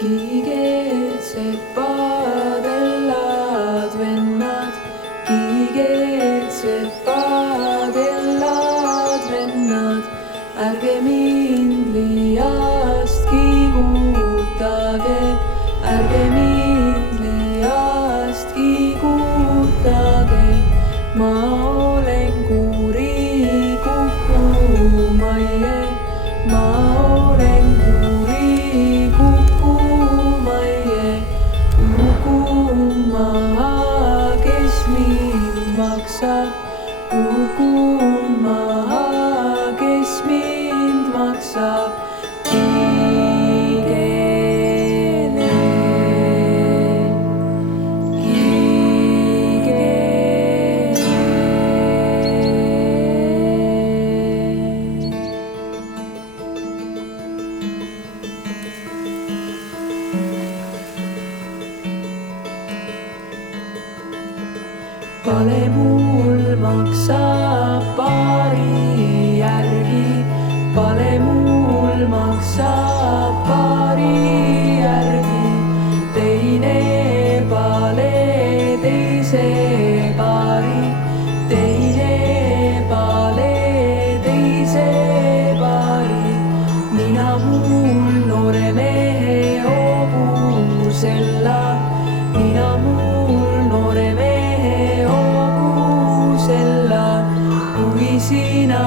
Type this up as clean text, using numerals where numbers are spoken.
Kiigetsevad vennad, kiigetsevad vennad, ärge mind liiast kiigutage, ärge mind liiast kiigutage. Ma olen kuri kukumaie, ma olen kuri kukumaie. Kukuma, kes mind maksab, kukuma, kes mind maksab. Kiigene, kiigene. Pale mul maksab paari järgi, pale mul maksab paari järgi. Teine pale teise paari, teine pale teise paari. Nina mul noore mehe hobusella, nina mul noore mehe hobusella. Kui sina